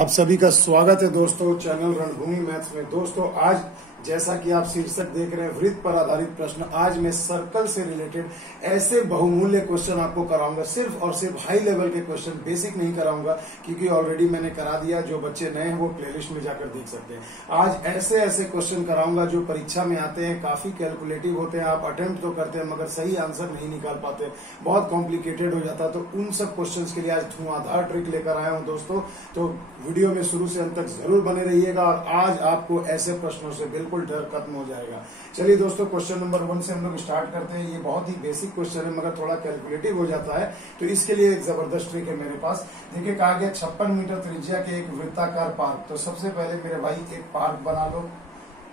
आप सभी का स्वागत है दोस्तों चैनल रणभूमि मैथ्स में। दोस्तों आज जैसा कि आप शीर्षक देख रहे हैं वृत्त पर आधारित प्रश्न, आज मैं सर्कल से रिलेटेड ऐसे बहुमूल्य क्वेश्चन आपको कराऊंगा। सिर्फ और सिर्फ हाई लेवल के क्वेश्चन, बेसिक नहीं कराऊंगा क्योंकि ऑलरेडी मैंने करा दिया। जो बच्चे नए हैं वो प्लेलिस्ट में जाकर देख सकते हैं। आज ऐसे ऐसे क्वेश्चन कराऊंगा जो परीक्षा में आते हैं, काफी कैलकुलेटिव होते हैं। आप अटेम्प्ट तो करते हैं मगर सही आंसर नहीं निकाल पाते, बहुत कॉम्प्लिकेटेड हो जाता है। तो उन सब क्वेश्चन के लिए आज धुआंधार ट्रिक लेकर आया हूं दोस्तों। तो वीडियो में शुरू से अंत तक जरूर बने रहिएगा और आज आपको ऐसे प्रश्नों से बिल्कुल डर खत्म हो जाएगा। चलिए दोस्तों क्वेश्चन नंबर 1 से हम लोग स्टार्ट करते हैं। ये बहुत ही बेसिक क्वेश्चन है मगर थोड़ा कैलकुलेटिव हो जाता है, तो इसके लिए एक जबरदस्त ट्रिक है मेरे पास। देखिए कहा गया 56 मीटर त्रिज्या के एक वृत्ताकार पार्क। तो सबसे पहले मेरे भाई एक पार्क बना लो,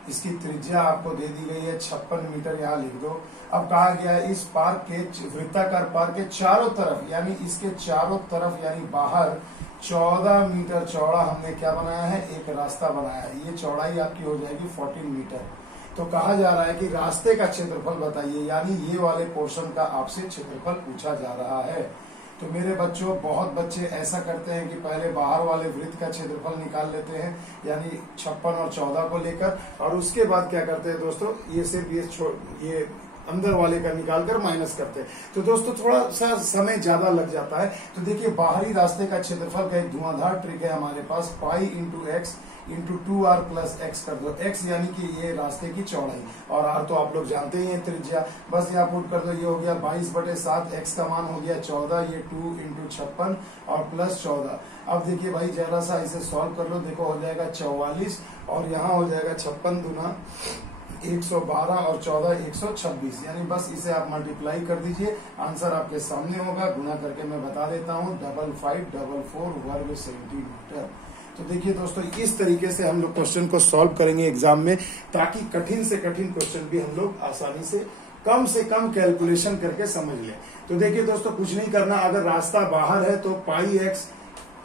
इसकी त्रिज्या आपको दे दी गई है 56 मीटर, यहाँ लिख दो। अब कहा गया है इस पार्क के वृत्ताकार पार्क के चारों तरफ यानी इसके चारों तरफ यानी बाहर 14 मीटर चौड़ा हमने क्या बनाया है, एक रास्ता बनाया है। ये चौड़ाई आपकी हो जाएगी 14 मीटर। तो कहा जा रहा है कि रास्ते का क्षेत्रफल बताइए, यानी ये वाले पोर्शन का आपसे क्षेत्रफल पूछा जा रहा है। तो मेरे बच्चों बहुत बच्चे ऐसा करते हैं कि पहले बाहर वाले वृत्त का क्षेत्रफल निकाल लेते हैं यानी 56 और 14 को लेकर, और उसके बाद क्या करते हैं दोस्तों, ये सिर्फ ये अंदर वाले का निकालकर माइनस करते हैं। तो दोस्तों थोड़ा सा समय ज्यादा लग जाता है। तो देखिए बाहरी रास्ते का क्षेत्रफल का एक धुआंधार ट्रिक है हमारे पास, pi into x into 2r plus x कर दो। x यानी कि ये रास्ते की चौड़ाई और r तो आप लोग जानते ही हैं त्रिज्या, बस यहाँ पुट कर दो। ये हो गया 22/7, x का मान हो गया 14, ये 2 इंटू 56 और प्लस 14। अब देखिए भाई जरा सा इसे सॉल्व कर लो, देखो हो जाएगा 44 और यहाँ हो जाएगा 56 दूना 112 और 14 126, यानी बस इसे आप मल्टीप्लाई कर दीजिए, आंसर आपके सामने होगा। गुना करके मैं बता देता हूँ 5544 वर्ग सेंटीमीटर। तो देखिए दोस्तों इस तरीके से हम लोग क्वेश्चन को सॉल्व करेंगे एग्जाम में, ताकि कठिन से कठिन क्वेश्चन भी हम लोग आसानी से कम कैलकुलेशन करके समझ लें। तो देखिए दोस्तों कुछ नहीं करना, अगर रास्ता बाहर है तो pi x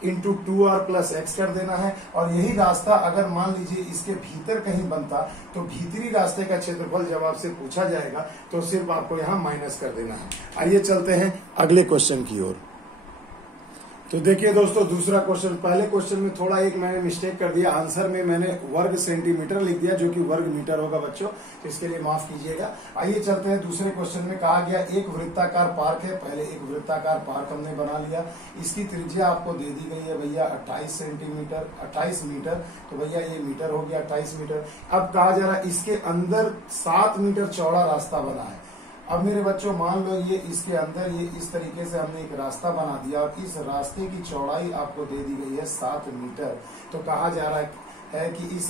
into 2r plus x कर देना है, और यही रास्ता अगर मान लीजिए इसके भीतर कहीं बनता तो भीतरी रास्ते का क्षेत्रफल जब आपसे पूछा जाएगा तो सिर्फ आपको यहाँ माइनस कर देना है। आइए चलते हैं अगले क्वेश्चन की ओर। तो देखिए दोस्तों दूसरा क्वेश्चन, पहले क्वेश्चन में थोड़ा एक मैंने मिस्टेक कर दिया, आंसर में मैंने वर्ग सेंटीमीटर लिख दिया जो कि वर्ग मीटर होगा बच्चों, तो इसके लिए माफ कीजिएगा। आइए चलते हैं दूसरे क्वेश्चन में। कहा गया एक वृत्ताकार पार्क है, पहले एक वृत्ताकार पार्क हमने बना लिया, इसकी त्रिज्या आपको दे दी गई है भैया 28 मीटर, तो भैया ये मीटर हो गया 28 मीटर। अब कहा जा रहा है इसके अंदर 7 मीटर चौड़ा रास्ता बना है। अब मेरे बच्चों मान लो ये इसके अंदर ये इस तरीके से हमने एक रास्ता बना दिया और इस रास्ते की चौड़ाई आपको दे दी गई है 7 मीटर। तो कहा जा रहा है कि इस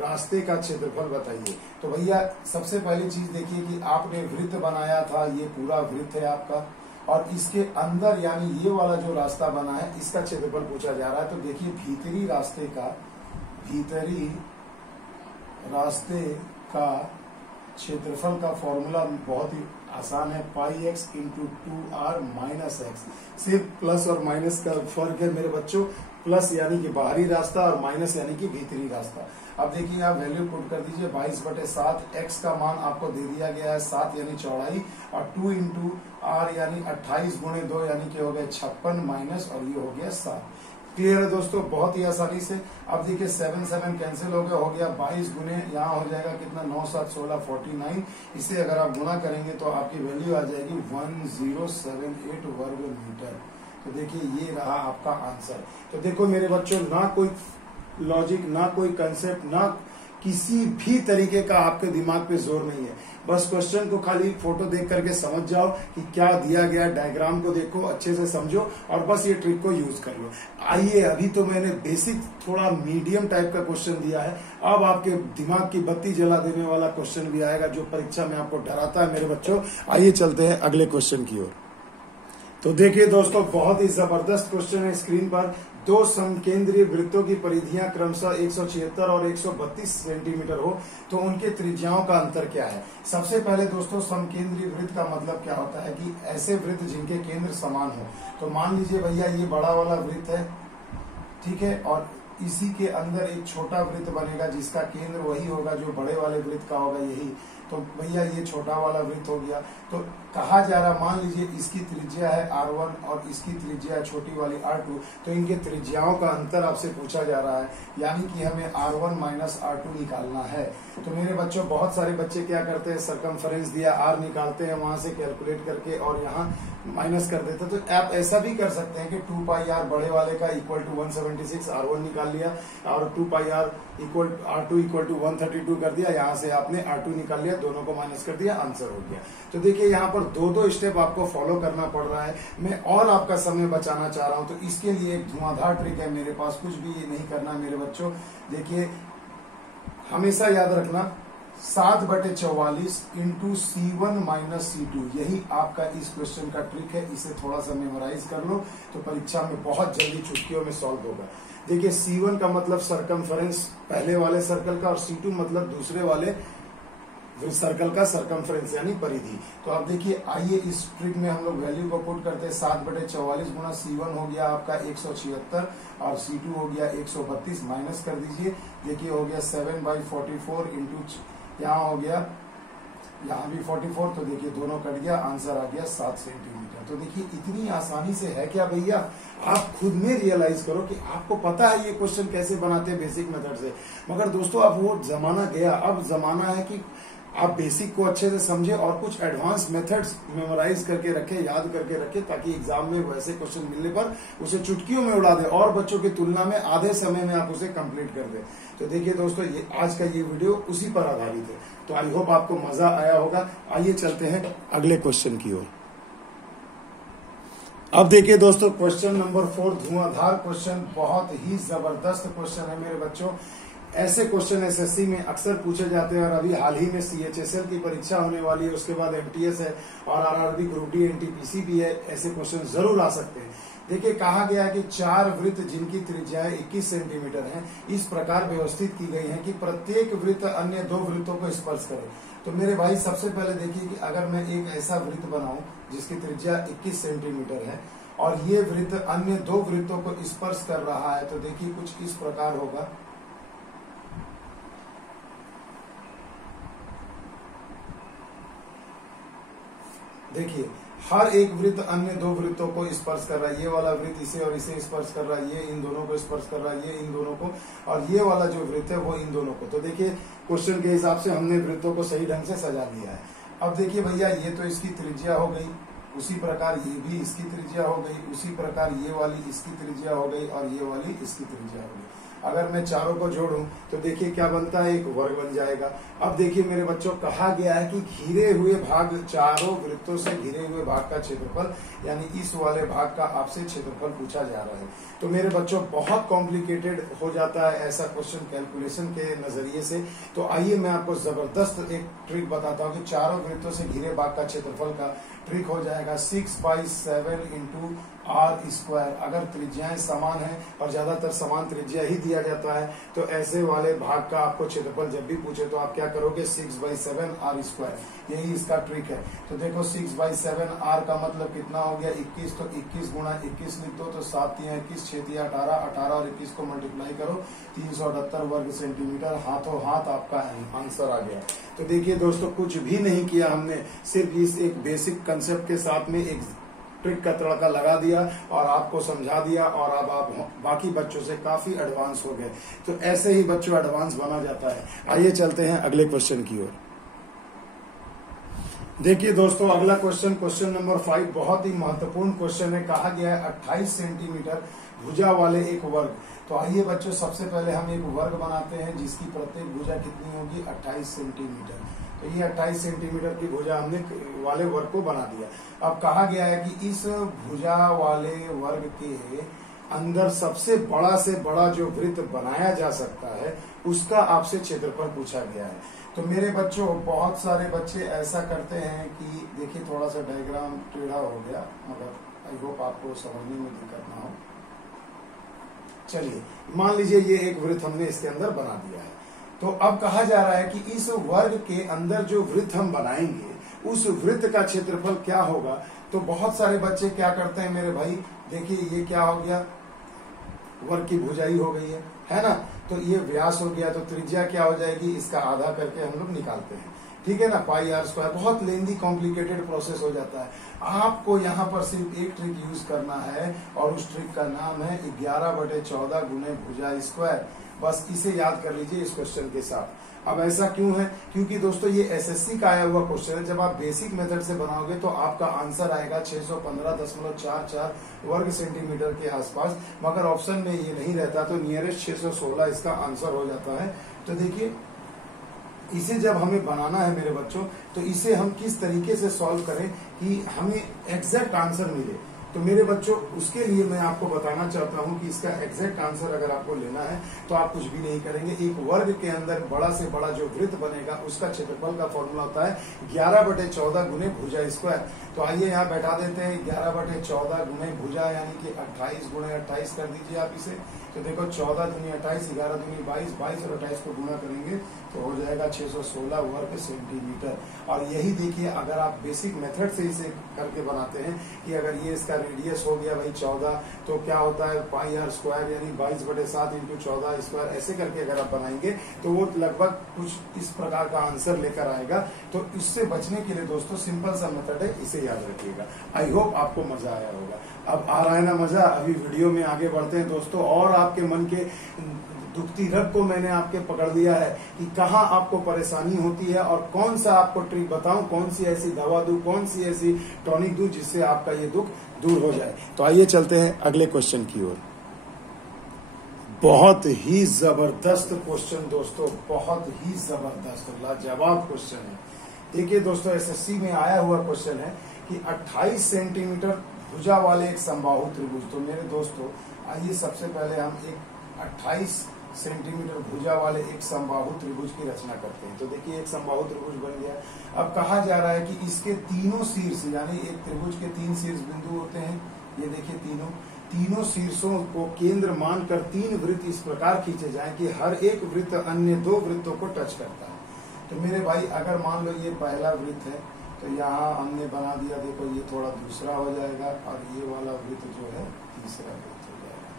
रास्ते का क्षेत्रफल बताइए। तो भैया सबसे पहली चीज देखिए कि आपने वृत्त बनाया था, ये पूरा वृत्त है आपका, और इसके अंदर यानी ये वाला जो रास्ता बना है इसका क्षेत्रफल पूछा जा रहा है। तो देखिए भीतरी रास्ते का क्षेत्रफल का फॉर्मूला बहुत ही आसान है, pi x into 2r minus x. सिर्फ प्लस और माइनस का फर्क है मेरे बच्चों, प्लस यानी कि बाहरी रास्ता और माइनस यानी कि भीतरी रास्ता। अब देखिए आप वैल्यू पुट कर दीजिए 22/7, एक्स का मान आपको दे दिया गया है 7 यानी चौड़ाई, और 2 इंटू r यानी 28 गुणे 2 यानी कि हो गया 56 माइनस, और ये हो गया 7। क्लियर है दोस्तों, बहुत ही आसानी से। अब देखिए 7 कैंसिल हो गया 22 गुने यहाँ हो जाएगा कितना 9 7 16 49। इसे अगर आप गुना करेंगे तो आपकी वैल्यू आ जाएगी 1078 वर्ग मीटर। तो देखिए ये रहा आपका आंसर। तो देखो मेरे बच्चों ना कोई लॉजिक, ना कोई कंसेप्ट, ना किसी भी तरीके का आपके दिमाग पे जोर नहीं है, बस क्वेश्चन को खाली फोटो देख करके समझ जाओ कि क्या दिया गया, डायग्राम को देखो अच्छे से समझो और बस ये ट्रिक को यूज कर लो। आइए अभी तो मैंने बेसिक थोड़ा मीडियम टाइप का क्वेश्चन दिया है, अब आपके दिमाग की बत्ती जला देने वाला क्वेश्चन भी आएगा जो परीक्षा में आपको डराता है मेरे बच्चों। आइए चलते हैं अगले क्वेश्चन की ओर। तो देखिए दोस्तों बहुत ही जबरदस्त क्वेश्चन है स्क्रीन पर। दो समकेंद्रीय वृत्तों की परिधियां क्रमशः 176 और 132 सेंटीमीटर हो तो उनके त्रिज्याओं का अंतर क्या है। सबसे पहले दोस्तों समकेंद्रीय वृत्त का मतलब क्या होता है कि ऐसे वृत्त जिनके केंद्र समान हो। तो मान लीजिए भैया ये बड़ा वाला वृत्त है, ठीक है, और इसी के अंदर एक छोटा वृत्त बनेगा जिसका केंद्र वही होगा जो बड़े वाले वृत्त का होगा, यही। तो भैया ये छोटा वाला वृत्त हो गया। तो कहा जा रहा, मान लीजिए इसकी त्रिज्या है R1 और इसकी त्रिज्या है छोटी वाली R2, तो इनके त्रिज्याओं का अंतर आपसे पूछा जा रहा है, यानी कि हमें R1 माइनस R2 निकालना है। तो मेरे बच्चों, बहुत सारे बच्चे क्या करते हैं, सरकमफेरेंस दिया R निकालते हैं वहां से कैलकुलेट करके और यहाँ माइनस कर देते हैं। तो आप ऐसा भी कर सकते हैं कि 2 पाई R बड़े वाले का इक्वल टू 176 R1 निकाल लिया और 2 pi R equal R2 equal to 132 कर दिया, यहाँ से आपने R2 निकाल लिया, दोनों को माइनस कर दिया, आंसर हो गया। तो देखिए यहाँ पर दो स्टेप आपको फॉलो करना पड़ रहा है। मैं और आपका समय बचाना चाह रहा हूं, तो इसके लिए एक धुआंधार ट्रिक है मेरे पास, कुछ भी ये नहीं करना मेरे बच्चों। देखिए हमेशा याद रखना 7/44 इंटू C1 माइनस C2, यही आपका इस क्वेश्चन का ट्रिक है। इसे थोड़ा सा मेमोराइज कर लो तो परीक्षा में बहुत जल्दी चुटकियों में सॉल्व होगा। देखिए C1 का मतलब सरकमफेरेंस पहले वाले सर्कल का और C2 मतलब दूसरे वाले सर्कल का सरकमफेरेंस यानी परिधि। तो आप देखिए, आइए इस ट्रिक में हम लोग वैल्यू को पुट करते हैं। 7/44 गुना C1 हो गया आपका 176 और C2 हो गया 132, माइनस कर दीजिए। देखिए हो गया 7/44 इंटू, यहाँ हो गया, यहाँ भी 44, तो देखिए दोनों कट गया, आंसर आ गया 7 सेंटीमीटर। तो देखिए इतनी आसानी से है क्या भैया, आप खुद में रियलाइज करो कि आपको पता है ये क्वेश्चन कैसे बनाते हैं बेसिक मेथड से। मगर दोस्तों अब वो जमाना गया, अब जमाना है कि आप बेसिक को अच्छे से समझे और कुछ एडवांस मेथड्स मेमोराइज करके रखें, याद करके रखें, ताकि एग्जाम में वैसे क्वेश्चन मिलने पर उसे चुटकियों में उड़ा दे और बच्चों की तुलना में आधे समय में आप उसे कंप्लीट कर दे। तो देखिए दोस्तों, ये आज का ये वीडियो उसी पर आधारित है। तो आई होप आपको मजा आया होगा। आइए चलते हैं अगले क्वेश्चन की ओर। अब देखिए दोस्तों, क्वेश्चन नंबर 4 धुआंधार क्वेश्चन, बहुत ही जबरदस्त क्वेश्चन है मेरे बच्चों। ऐसे क्वेश्चन एसएससी में अक्सर पूछे जाते हैं और अभी हाल ही में CHSL की परीक्षा होने वाली है, उसके बाद MTS है और RRB ग्रुप डी NTPC भी है। ऐसे क्वेश्चन जरूर आ सकते हैं। देखिए कहा गया है कि 4 वृत्त जिनकी त्रिज्याएं 21 सेंटीमीटर हैं, इस प्रकार व्यवस्थित की गई है कि प्रत्येक वृत्त अन्य 2 वृत्तों को स्पर्श करे। तो मेरे भाई सबसे पहले देखिए कि अगर मैं एक ऐसा वृत्त बनाऊं जिसकी त्रिज्या 21 सेंटीमीटर है और ये वृत्त अन्य 2 वृत्तों को स्पर्श कर रहा है, तो देखिए कुछ इस प्रकार होगा। देखिए हर एक वृत्त अन्य 2 वृत्तों को स्पर्श कर रहा है। ये वाला वृत्त इसे और इसे स्पर्श कर रहा है, ये इन दोनों को स्पर्श कर रहा है, ये इन दोनों को, और ये वाला जो वृत्त है वो इन दोनों को। तो देखिए क्वेश्चन के हिसाब से हमने वृत्तों को सही ढंग से सजा दिया है। अब देखिए भैया, ये तो इसकी त्रिज्या हो गई, उसी प्रकार ये भी इसकी त्रिज्या हो गई, उसी प्रकार ये वाली इसकी त्रिज्या हो गई और ये वाली इसकी त्रिज्या हो गई। अगर मैं चारों को जोड़ूं तो देखिए क्या बनता है, एक वर्ग बन जाएगा। अब देखिए मेरे बच्चों, कहा गया है कि घिरे हुए भाग, चारों वृत्तों से घिरे हुए भाग का क्षेत्रफल, यानी इस वाले भाग का आपसे क्षेत्रफल पूछा जा रहा है। तो मेरे बच्चों बहुत कॉम्प्लिकेटेड हो जाता है ऐसा क्वेश्चन कैलकुलेशन के नजरिए से। तो आइए मैं आपको जबरदस्त एक ट्रिक बताता हूँ कि चारों वृत्तों से घिरे भाग का क्षेत्रफल का ट्रिक हो जाएगा 6/7 इंटू R²। अगर त्रिज्याएं समान है और ज्यादातर समान त्रिज्या ही दिया जाता है, तो ऐसे वाले भाग का आपको क्षेत्रफल जब भी पूछे तो आप क्या करोगे, 6/7 R²। यही इसका ट्रिक है। तो देखो 6/7 R का मतलब कितना हो गया, 21। तो 21 गुणा 21 लिख दो, तो 7 × 21 6 × 18, 18 और 21 को मल्टीप्लाई करो, 378 वर्ग सेंटीमीटर। हाथों हाथ आपका आंसर आ गया। तो देखिए दोस्तों, कुछ भी नहीं किया हमने, सिर्फ इस एक बेसिक कंसेप्ट के साथ में एक ट्रिक का तड़का लगा दिया और आपको समझा दिया, और अब आप बाकी बच्चों से काफी एडवांस हो गए। तो ऐसे ही बच्चों एडवांस बना जाता है। आइए चलते हैं अगले क्वेश्चन की ओर। देखिए दोस्तों, अगला क्वेश्चन, क्वेश्चन नंबर 5, बहुत ही महत्वपूर्ण क्वेश्चन है। कहा गया है 28 सेंटीमीटर भुजा वाले एक वर्ग। तो आइए बच्चों, सबसे पहले हम एक वर्ग बनाते हैं जिसकी प्रत्येक भुजा कितनी होगी, 28 सेंटीमीटर। तो ये 28 सेंटीमीटर की भुजा हमने वाले वर्ग को बना दिया। अब कहा गया है कि इस भुजा वाले वर्ग के अंदर सबसे बड़ा से बड़ा जो वृत्त बनाया जा सकता है उसका आपसे क्षेत्रफल पूछा गया है। तो मेरे बच्चों, बहुत सारे बच्चे ऐसा करते हैं कि देखिए थोड़ा सा डायग्राम टेढ़ा हो गया, मगर आई होप आपको समझने में दिक्कत ना हो। चलिए मान लीजिए ये एक वृत्त हमने इसके अंदर बना दिया है। तो अब कहा जा रहा है कि इस वर्ग के अंदर जो वृत्त हम बनाएंगे उस वृत्त का क्षेत्रफल क्या होगा। तो बहुत सारे बच्चे क्या करते हैं मेरे भाई, देखिए ये क्या हो गया, वर्ग की भुजाई हो गई है ना। तो ये व्यास हो गया, तो त्रिज्या क्या हो जाएगी, इसका आधा करके हम लोग निकालते हैं। ठीक है ना, पाई आर स्क्वायर, बहुत लेंदी कॉम्प्लिकेटेड प्रोसेस हो जाता है। आपको यहाँ पर सिर्फ एक ट्रिक यूज करना है और उस ट्रिक का नाम है 11/14 गुणे भुजा स्क्वायर। बस इसे याद कर लीजिए इस क्वेश्चन के साथ। अब ऐसा क्यों है, क्योंकि दोस्तों ये एसएससी का आया हुआ क्वेश्चन है। जब आप बेसिक मेथड से बनाओगे तो आपका आंसर आएगा 615.44 वर्ग सेंटीमीटर के आसपास, मगर ऑप्शन में ये नहीं रहता तो नियरेस्ट 616 इसका आंसर हो जाता है। तो देखिए इसे जब हमें बनाना है मेरे बच्चों, तो इसे हम किस तरीके से सॉल्व करें कि हमें एग्जैक्ट आंसर मिले। तो मेरे बच्चों उसके लिए मैं आपको बताना चाहता हूं कि इसका एग्जैक्ट आंसर अगर आपको लेना है तो आप कुछ भी नहीं करेंगे। एक वर्ग के अंदर बड़ा से बड़ा जो वृत्त बनेगा उसका क्षेत्रफल का फॉर्मूला होता है 11/14 गुणे भुजा स्क्वायर। तो आइए यहाँ बैठा देते हैं 11/14 गुणे भुजा, यानी कि 28 गुणे 28 कर दीजिए आप इसे। तो देखो 14 दूनी 28, 11 दूनी 22, 22 और 28 को गुणा करेंगे तो हो जाएगा 616 वर्ग सेंटीमीटर। और यही देखिए अगर आप बेसिक मेथड से इसे करके बनाते हैं कि अगर ये इसका रेडियस हो गया भाई 14, तो क्या होता है पाई आर स्क्वायर यानी 22/7 इंटू 14 स्क्वायर, ऐसे करके अगर आप बनाएंगे तो वो लगभग कुछ इस प्रकार का आंसर लेकर आएगा। तो इससे बचने के लिए दोस्तों सिंपल सा मेथड है, इसे याद रखिएगा। आई होप आपको मजा आया होगा। अब आ रहा है ना मजा, अभी वीडियो में आगे बढ़ते हैं दोस्तों। और आपके मन के दुखती रग को मैंने आपके पकड़ लिया है कि कहाँ आपको परेशानी होती है और कौन सा आपको ट्रिक बताऊं, कौन सी ऐसी दवा दूं, कौन सी ऐसी टॉनिक दूं जिससे आपका ये दुख दूर हो जाए। तो आइए चलते हैं अगले क्वेश्चन की ओर। बहुत ही जबरदस्त क्वेश्चन दोस्तों, बहुत ही जबरदस्त लाजवाब क्वेश्चन है। देखिए दोस्तों एसएससी में आया हुआ क्वेश्चन है कि 28 सेंटीमीटर भुजा वाले एक समबाहु त्रिभुज। तो मेरे दोस्तों आइए सबसे पहले हम एक 28 सेंटीमीटर भुजा वाले एक समबाहु त्रिभुज की रचना करते हैं। तो देखिए एक समबाहु त्रिभुज बन गया। अब कहा जा रहा है कि इसके तीनों शीर्ष, यानी एक त्रिभुज के 3 शीर्ष बिंदु होते हैं, ये देखिए तीनों शीर्षों को केंद्र मानकर 3 वृत्त इस प्रकार खींचे जाएं कि हर एक वृत्त अन्य 2 वृत्तों को टच करता है। तो मेरे भाई अगर मान लो ये पहला वृत्त है तो यहाँ हमने बना दिया, देखो ये थोड़ा दूसरा हो जाएगा और ये वाला वृत्त जो है तीसरा वृत्त हो जाएगा।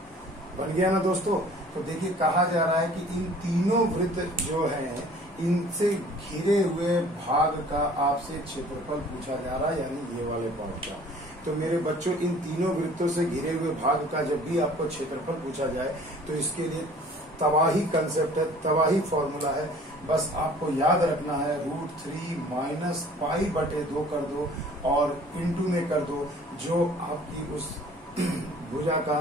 बन गया ना दोस्तों। तो देखिए कहा जा रहा है कि इन तीनों वृत्त जो है इनसे घिरे हुए भाग का आपसे क्षेत्रफल पूछा जा रहा है, यानी ये वाले पार्ट का। तो मेरे बच्चों इन तीनों वृत्तों से घिरे हुए भाग का जब भी आपको क्षेत्रफल पूछा जाए तो इसके लिए तबाही कंसेप्ट है, तबाही फॉर्मूला है। बस आपको याद रखना है √3 माइनस पाई/2 कर दो और इंटू में कर दो जो आपकी उस भुजा का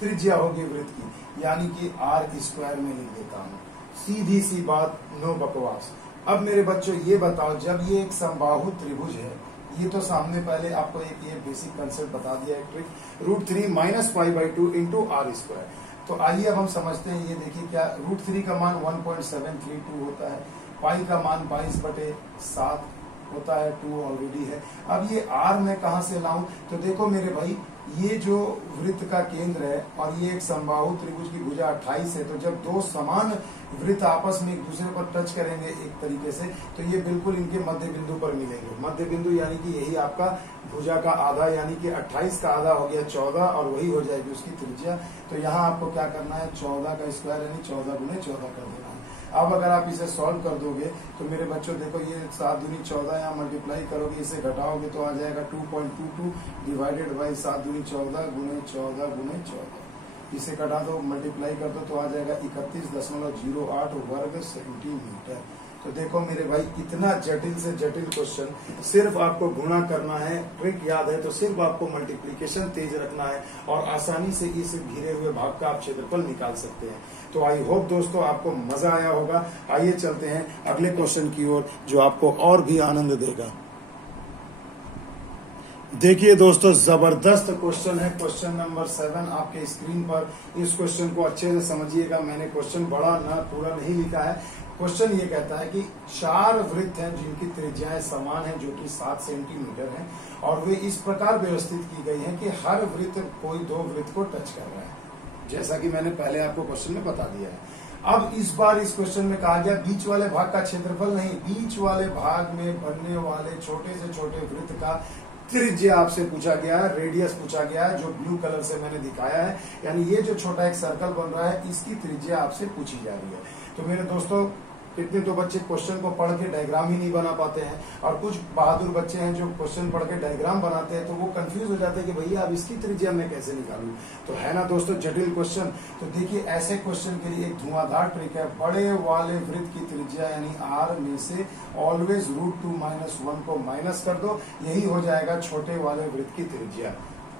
त्रिज्या होगी वृत्त की, यानी कि r² में लिख देता हूँ। सीधी सी बात, नो बकवास। अब मेरे बच्चों ये बताओ, जब ये एक समबाहु त्रिभुज है, ये तो सामने पहले आपको एक ये बेसिक कंसेप्ट बता दिया है ट्रिक, √3 माइनस पाई/2 इंटू r²। तो आइए अब हम समझते हैं। ये देखिए क्या √3 का मान 1.732 होता है, पाई का मान 22/7 होता है, 2 ऑलरेडी है। अब ये r मैं कहां से लाऊं? तो देखो मेरे भाई ये जो वृत्त का केंद्र है और ये एक समबाहु त्रिभुज की भुजा 28 है, तो जब 2 समान वृत्त आपस में एक दूसरे पर टच करेंगे एक तरीके से तो ये बिल्कुल इनके मध्य बिंदु पर मिलेंगे। मध्य बिंदु यानी कि यही आपका भुजा का आधा, यानी कि 28 का आधा हो गया 14 और वही हो जाएगी उसकी त्रिज्या। तो यहाँ आपको क्या करना है, 14 का स्क्वायर यानी 14 गुणे 14 कर देना है। अब अगर आप इसे सॉल्व कर दोगे तो मेरे बच्चों देखो ये 7 दूनी 14, यहाँ मल्टीप्लाई करोगे, इसे घटाओगे तो आ जाएगा 2.22 डिवाइडेड बाई 7 दूनी 14 गुणे 14 गुणे 14। इसे घटा दो, मल्टीप्लाई कर दो तो आ जाएगा 31.08 वर्ग सेंटीमीटर। तो देखो मेरे भाई इतना जटिल से जटिल क्वेश्चन, सिर्फ आपको गुणा करना है, ट्रिक याद है तो सिर्फ आपको मल्टीप्लीकेशन तेज रखना है और आसानी से इस घिरे हुए भाग का आप क्षेत्रफल निकाल सकते हैं। तो आई होप दोस्तों आपको मजा आया होगा। आइए चलते हैं अगले क्वेश्चन की ओर जो आपको और भी आनंद देगा। देखिए दोस्तों जबरदस्त क्वेश्चन है, क्वेश्चन नंबर 7 आपके स्क्रीन पर। इस क्वेश्चन को अच्छे से समझिएगा, मैंने क्वेश्चन बड़ा ना पूरा नहीं लिखा है। क्वेश्चन ये कहता है कि 4 वृत्त हैं जिनकी त्रिज्याएं समान हैं, जो कि 7 सेंटीमीटर हैं, और वे इस प्रकार व्यवस्थित की गई हैं कि हर वृत्त कोई 2 वृत्त को टच कर रहा है, जैसा कि मैंने पहले आपको क्वेश्चन में बता दिया है। अब इस बार इस क्वेश्चन में कहा गया बीच वाले भाग का क्षेत्रफल नहीं, बीच वाले भाग में बनने वाले छोटे से छोटे वृत्त का त्रिज्या आपसे पूछा गया है, रेडियस पूछा गया है, जो ब्लू कलर से मैंने दिखाया है। यानी ये जो छोटा एक सर्कल बन रहा है इसकी त्रिज्या आपसे पूछी जा रही है। तो मेरे दोस्तों कितने तो बच्चे क्वेश्चन को पढ़ के डायग्राम ही नहीं बना पाते हैं, और कुछ बहादुर बच्चे हैं जो क्वेश्चन पढ़ के डायग्राम बनाते हैं तो वो कंफ्यूज हो जाते हैं कि भैया अब इसकी त्रिज्या मैं कैसे निकालूं। तो है ना दोस्तों जटिल क्वेश्चन। तो देखिए ऐसे क्वेश्चन के लिए एक धुआंधार ट्रिक है, बड़े वाले वृत्त की त्रिज्या यानी r में से ऑलवेज √2 - 1 को माइनस कर दो, यही हो जाएगा छोटे वाले वृत्त की त्रिज्या।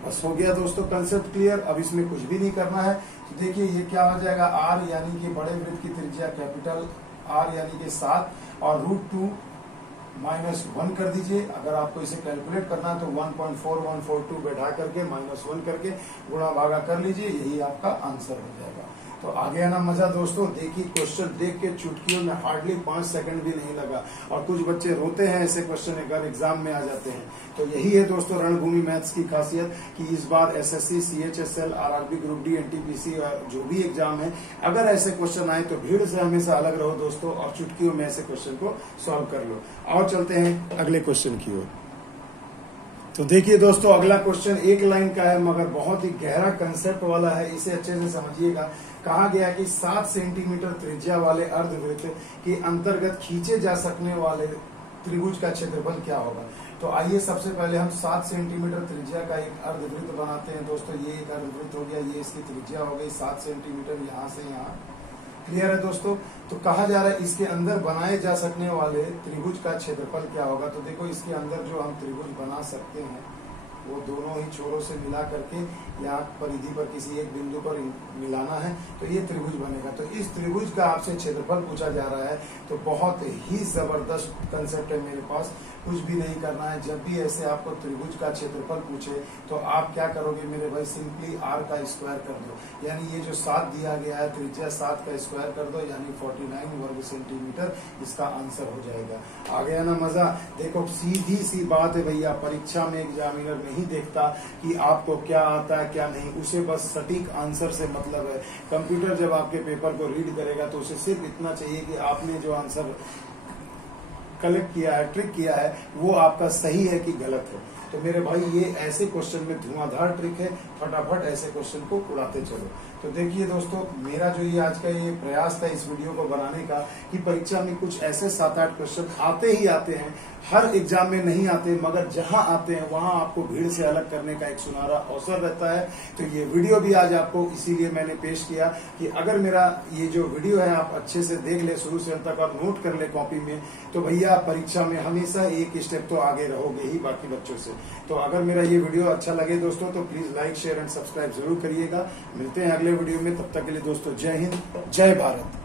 बस हो गया दोस्तों कंसेप्ट क्लियर। अब इसमें कुछ भी नहीं करना है। तो देखिए ये क्या हो जाएगा, r यानी कि बड़े वृत्त की त्रिज्या कैपिटल R यानी कि 7 और √2 - 1 कर दीजिए। अगर आपको इसे कैलकुलेट करना है तो 1.4142 बैठा करके -1 करके गुणा भागा कर लीजिए, यही आपका आंसर हो जाएगा। तो आ गया ना मजा दोस्तों। देखिए क्वेश्चन देख के चुटकियों में हार्डली 5 सेकंड भी नहीं लगा, और कुछ बच्चे रोते हैं ऐसे क्वेश्चन अगर एग्जाम में आ जाते हैं। तो यही है दोस्तों रणभूमि मैथ्स की खासियत कि इस बार SSC, CHSL, RRB group D, NTPC जो भी एग्जाम है, अगर ऐसे क्वेश्चन आए तो भीड़ से हमेशा अलग रहो दोस्तों, और चुटकियों में ऐसे क्वेश्चन को सॉल्व कर लो। और चलते हैं अगले क्वेश्चन की ओर। तो देखिए दोस्तों अगला क्वेश्चन एक लाइन का है मगर बहुत ही गहरा कंसेप्ट वाला है, इसे अच्छे से समझिएगा। कहा गया कि 7 सेंटीमीटर त्रिज्या वाले अर्धवृत्त के अंतर्गत खींचे जा सकने वाले त्रिभुज का क्षेत्रफल क्या होगा। तो आइए सबसे पहले हम 7 सेंटीमीटर त्रिज्या का एक अर्धवृत्त बनाते हैं दोस्तों। ये एक अर्धवृत्त हो गया, ये इसकी त्रिज्या हो गई 7 सेंटीमीटर यहाँ से यहाँ। क्लियर है दोस्तों। तो कहा जा रहा है इसके अंदर बनाए जा सकने वाले त्रिभुज का क्षेत्रफल क्या होगा। तो देखो इसके अंदर जो हम त्रिभुज बना सकते हैं वो दोनों ही छोरों से मिला करके या परिधि पर किसी एक बिंदु पर मिलाना है तो ये त्रिभुज बनेगा। तो इस त्रिभुज का आपसे क्षेत्रफल पूछा जा रहा है। तो बहुत ही जबरदस्त कंसेप्ट है मेरे पास, कुछ भी नहीं करना है। जब भी ऐसे आपको त्रिभुज का क्षेत्रफल पूछे तो आप क्या करोगे मेरे भाई, सिंपली r का स्क्वायर कर दो, यानी ये जो 7 दिया गया है त्रिज्या 7 का स्क्वायर कर दो, यानी 49 वर्ग सेंटीमीटर इसका आंसर हो जाएगा। आ गया ना मजा। देखो सीधी सी बात है भैया, परीक्षा में एग्जामिनर नहीं देखता कि आपको क्या आता है क्या नहीं, उसे बस सटीक आंसर से मतलब है। कंप्यूटर जब आपके पेपर को रीड करेगा तो उसे सिर्फ इतना चाहिए कि आपने जो आंसर कलेक्ट किया है, ट्रिक किया है, वो आपका सही है कि गलत है। तो मेरे भाई ये ऐसे क्वेश्चन में धुआंधार ट्रिक है, फटाफट ऐसे क्वेश्चन को उड़ाते चलो। तो देखिए दोस्तों मेरा जो ये आज का ये प्रयास था इस वीडियो को बनाने का कि परीक्षा में कुछ ऐसे 7-8 क्वेश्चन आते ही आते हैं, हर एग्जाम में नहीं आते, मगर जहां आते हैं वहां आपको भीड़ से अलग करने का एक सुनहरा अवसर रहता है। तो ये वीडियो भी आज आपको इसीलिए मैंने पेश किया कि अगर मेरा ये जो वीडियो है आप अच्छे से देख ले शुरू से अंत तक और नोट कर ले कॉपी में, तो भैया परीक्षा में हमेशा एक स्टेप तो आगे रहोगे ही बाकी बच्चों से। तो अगर मेरा ये वीडियो अच्छा लगे दोस्तों तो please like, share and subscribe जरूर करिएगा। मिलते हैं अगले वीडियो में, तब तक के लिए दोस्तों जय हिंद, जय भारत।